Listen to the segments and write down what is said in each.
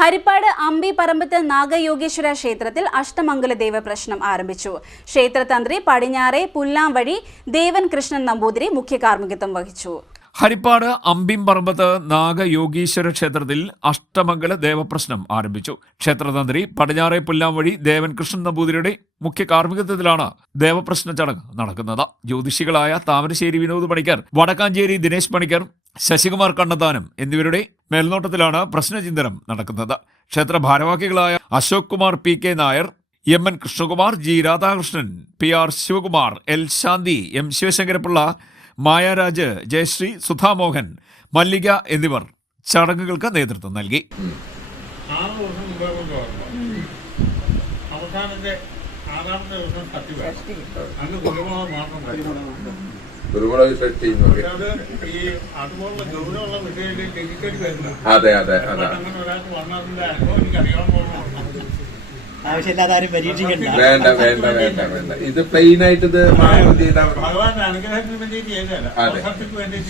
ഹരിപ്പാട് അമ്പിപ്പറമ്പത്ത് നാഗയോഗീശ്വര ക്ഷേത്രത്തിൽ അഷ്ടമംഗല ദേവപ്രശ്നം ആരംഭിച്ചു. ക്ഷേത്രതന്ത്രി പടിഞ്ഞാറെ പുല്ലാംവഴി ദേവൻ കൃഷ്ണൻ നമ്പൂതിരി മുഖ്യ കാർമ്മികത്വം വഹിച്ചു. ഹരിപ്പാട് അമ്പിപ്പറമ്പത്ത് നാഗയോഗീശ്വര ക്ഷേത്രത്തിൽ അഷ്ടമംഗല ദേവപ്രശ്നം ആരംഭിച്ചു. ക്ഷേത്രതന്ത്രി പടിഞ്ഞാറെ പുല്ലാംവഴി ദേവൻ കൃഷ്ണൻ നമ്പൂതിരിയുടെ മുഖ്യ കാർമ്മികത്വത്തിലാണ് ദേവപ്രശ്ന ചടങ്ങ് നടക്കുന്നത്. ജ്യോതിഷികളായ താമരശ്ശേരി വിനോദ് പണിക്കർ, വടക്കാഞ്ചേരി ദിനേശ് പണിക്കർ, ശശികുമാർ കണ്ണന്താനം എന്നിവരുടെ മേൽനോട്ടത്തിലാണ് പ്രശ്നചിന്തനം നടക്കുന്നത്. ക്ഷേത്ര ഭാരവാഹികളായ Ashok Kumar P K Nair, M N Krishnakumar, G Radhakrishnan, P R Sivakumar, L Shanti, M Sivasankarapillai, Mayaraj, Jayashree, Sudhamohan, Mallika എന്നിവർ ചടങ്ങുകൾക്ക് നേതൃത്വം നൽകി. അതെ അതെ അതെ ആവശ്യമില്ലാതെ ആരും പരീക്ഷിക്കണ്ട. വേണ്ട വേണ്ട വേണ്ട വേണ്ട ഇത് പ്ലെയിൻ ആയിട്ട് ഇത്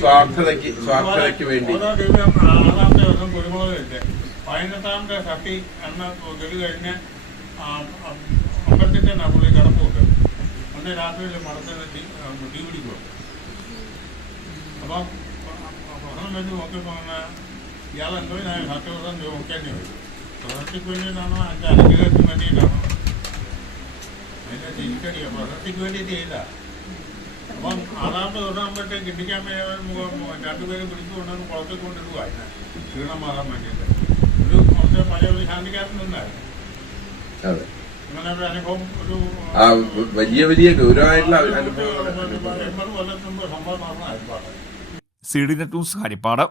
സ്വാർത്ഥതയ്ക്ക് വേണ്ടി പതിനെട്ടാമത്തെ സട്ടി എന്ന ഗതി കഴിഞ്ഞ് അമ്പലത്തിന്റെ പുള്ളി കിടപ്പുണ്ട്. അന്ന് രാത്രിയിൽ മടത്തിന് തീ പിടിക്കുക. അപ്പം പ്രശ്നം വെച്ച് നോക്കിയപ്പോൾ ഇയാൾ എന്തോ ഞാൻ 10 ദിവസം നോക്കേണ്ടി വരും. പ്രശസ്തിക്ക് വേണ്ടിയിട്ടാണോ അതിൻ്റെ അനുഗ്രഹത്തിന് വേണ്ടിയിട്ടാണോ അതിൻ്റെ തിരിച്ചടിയാണ് പ്രശസ്തിക്ക് വേണ്ടിയിട്ട് ചെയ്ത. അപ്പം 6ാമത്തെ ദിവസം ആകുമ്പോഴത്തേക്ക് കിട്ടിക്കാൻ രണ്ടുപേരും പിടിച്ചു കൊണ്ടുവന്ന് കുളത്തിൽ കൊണ്ടിടുക അതിനെ ക്ഷീണം മാറാൻ വേണ്ടിയിട്ട്. കുറച്ച് പഴയ ഒരു ശാന്തിക്കാരനുണ്ടായിരുന്നു. അങ്ങനെ ഒരു അനുഭവം വലിയ വലിയ ഗൗരവമായിട്ടുള്ള അനുഭവം 80 കൊല്ലത്തിന് മുമ്പ് സംഭവം നടന്നതായിരുന്നു. CD net news Harippad.